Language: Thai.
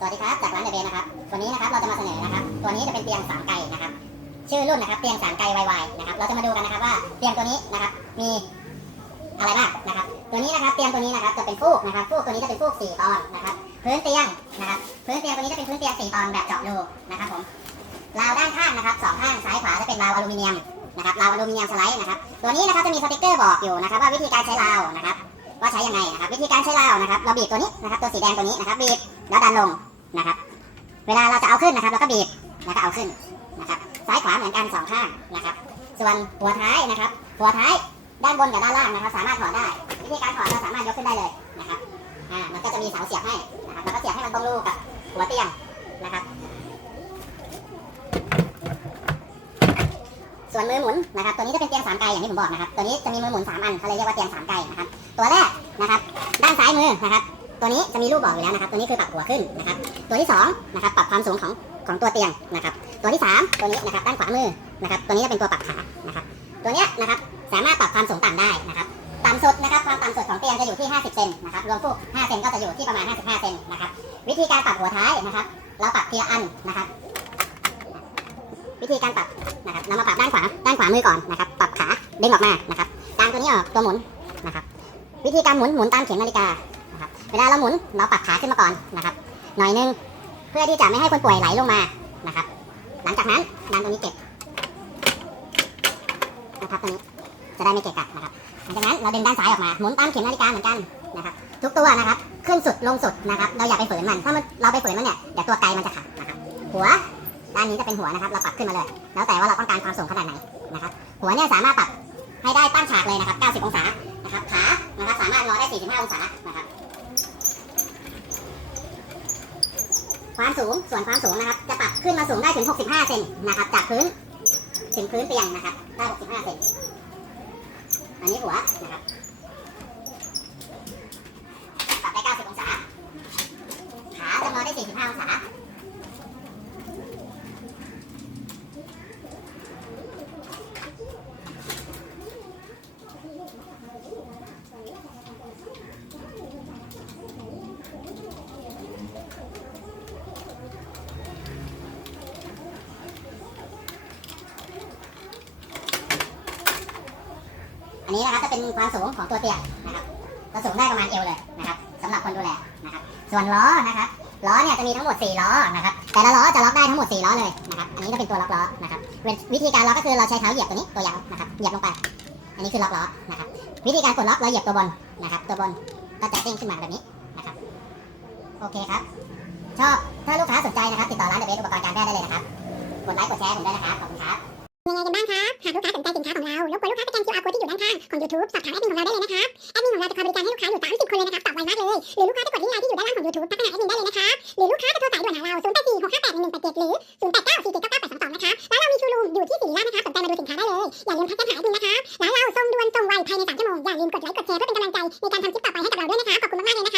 สวัสดีครับ จากร้านเดเบนะครับ วันนี้นะครับเราจะมาเสนอนะครับ ตัวนี้จะเป็นเตียงสามไกลนะครับ ชื่อรุ่นนะครับ เตียงสามไกลวายนะครับ เราจะมาดูกันนะครับว่าเตียงตัวนี้นะครับ มีอะไรบ้างนะครับ ตัวนี้นะครับ เตียงตัวนี้นะครับ จะเป็นฟูกนะครับ ฟูกตัวนี้จะเป็นฟูกสี่ตอนนะครับ พื้นเตียงนะครับ พื้นเตียงตัวนี้จะเป็นพื้นเตียงสี่ตอนแบบเจาะรูนะครับผม ราวด้านข้างนะครับสองข้างซ้ายขวาจะเป็นราวอลูมิเนียมนะครับ ราวอลูมิเนียมสไลด์นะครับ ตัวนี้นะครับจะมีสติ๊กเกอร์บอกอยู่นะครับว่าวิธีการใช้ราวนะครับว่าใช้ยังไงนะครับวิธีการใช้ราวนะครับเราบีบตัวนี้นะครับตัวสีแดงตัวนี้นะครับบีบแล้วดันลง นะครับ เวลาเราจะเอาขึ้นนะครับเราก็บีบแล้วก็เอาขึ้นนะครับซ้ายขวาเหมือนกันสองข้างนะครับ ส่วนหัวท้ายนะครับ หัวท้ายด้านบนกับด้านล่างนะครับ สามารถถอดได้ วิธีการถอดเราสามารถยกขึ้นได้เลยนะครับอ่ามันก็จะมีเสาเสียบให้นะครับแล้วก็เสียบให้มันตรงรูกับหัวเตียงนะครับ ส่วนมือหมุนนะครับ ตัวนี้จะเป็นเตียงสามไกลอย่างที่ผมบอกนะครับ ตัวนี้จะมีมือหมุนสามอันเขาเลยเรียกว่าเตียงสามไกลนะครับ ตัวแรกนะครับ ด้านซ้ายมือนะครับ ตัวนี้จะมีรูปบอกอยู่แล้วนะครับ ตัวนี้คือปรับหัวขึ้นนะครับ ตัวที่สองนะครับปรับความสูงของของตัวเตียงนะครับ ตัวที่สามตัวนี้นะครับด้านขวามือนะครับ ตัวนี้จะเป็นตัวปรับขานะครับ ตัวเนี้ยนะครับสามารถปรับความสูงต่ำได้นะครับต่ำสุดนะครับความต่ำสุดของเตียงจะอยู่ที่ 50 เซนนะครับรวมฟูก5เซนก็จะอยู่ที่ประมาณ 55 เซนนะครับวิธีการปรับหัวท้ายนะครับ เราปรับเทีละอันนะครับ วิธีการปรับนะครับเรามาปรับด้านขวาด้านขวามือก่อนนะครับ ปรับขาดึงออกมานะครับกางตัวนี้ออกตัวหมุนนะครับ วิธีการหมุนหมุนตามเข็มนาฬิกา เวลาเราหมุนเราปรับขาขึ้นมาก่อนนะครับ หน่อยนึงเพื่อที่จะไม่ให้คนป่วยไหลลงมานะครับ หลังจากนั้นดันตรงนี้เก็บนะครับตรงนี้จะได้ไม่เกะกะนะครับหลังจากนั้นเราดึงด้านซ้ายออกมาหมุนตามเข็มนาฬิกาเหมือนกันนะครับ ทุกตัวนะครับ ขึ้นสุดลงสุดนะครับ เราอย่าไปฝืนมันถ้ามันเราไปฝืนมันเนี่ยเดี๋ยวตัวไกลมันจะขาดนะครับหัวด้านนี้จะเป็นหัวนะครับ เราปรับขึ้นมาเลย แล้วแต่ว่าเราต้องการความสูงขนาดไหนนะครับ หัวเนี่ยสามารถปรับให้ได้ตั้งฉากเลยนะครับ 90 องศานะครับ ขานะครับสามารถงอได้ 45 องศานะครับ ความสูงส่วนความสูงนะครับ จะปรับขึ้นมาสูงได้ถึง 65 เซนนะครับ จากพื้น ถึงพื้นเตียงนะครับ ได้ 65 เซนอันนี้หัวนะครับ ปรับได้ 90 องศา ขาจะงอได้ 45 องศา อันนี้นะครับจะเป็นความสูงของตัวเตียงนะครับจะสูงได้ประมาณเอวเลยนะครับสำหรับคนดูแลนะครับ ส่วนล้อนะครับล้อเนี่ยจะมีทั้งหมด 4 ล้อนะครับ แต่ละล้อจะล็อกได้ทั้งหมด 4 ล้อเลยนะครับ อันนี้จะเป็นตัวล็อกล้อนะครับ วิธีการล็อกก็คือเราใช้เท้าเหยียบตัวนี้ตัวยาวนะครับ เหยียบลงไป อันนี้คือล็อกล้อนะครับ วิธีการปลดล็อกเราเหยียบตัวบนนะครับ ตัวบนก็จะเด้งขึ้นมาแบบนี้นะครับ โอเคครับ ชอบ ถ้าลูกค้าสนใจนะครับ ติดต่อร้านเดอะเบสอุปกรณ์การแพทย์ได้เลยนะครับ กดไลค์ กดแชร์ผมด้วยนะครับ ขอบคุณครับยังไงกันบ้างครั YouTube สอบถามแอดมินของเราได้เลยนะครับ แอดมินของเราจะคอยบริการให้ลูกค้าอยู่ 30 คนเลยนะครับ ตอบไวมากเลย หรือลูกค้าจะกดลิงก์ไลน์ที่อยู่ด้านล่างของ YouTube ทักไปหาแอดมินได้เลยนะครับ หรือลูกค้าจะโทรสายด่วนหาเรา 0 8 4 6 5 8 1 1 8 7 หรือ 0 8 9 4 7 9 9 8 2 2 นะครับ ร้านเรามีชูรูมอยู่ที่สีราชนะครับ สนใจมาดูสินค้าได้เลย อย่าลืมทักแจ้งหาแอดมินนะครับ ร้านเราส่งด่วนส่งไวภายใน3ชั่วโมงอย่าลืมกดไลค์กดแชร์เพื่อเป็นกำลังใจในการทำคลิปต่อไปให้กับเราด้วยนะคะขอบคุณมากมากเลยนะคะ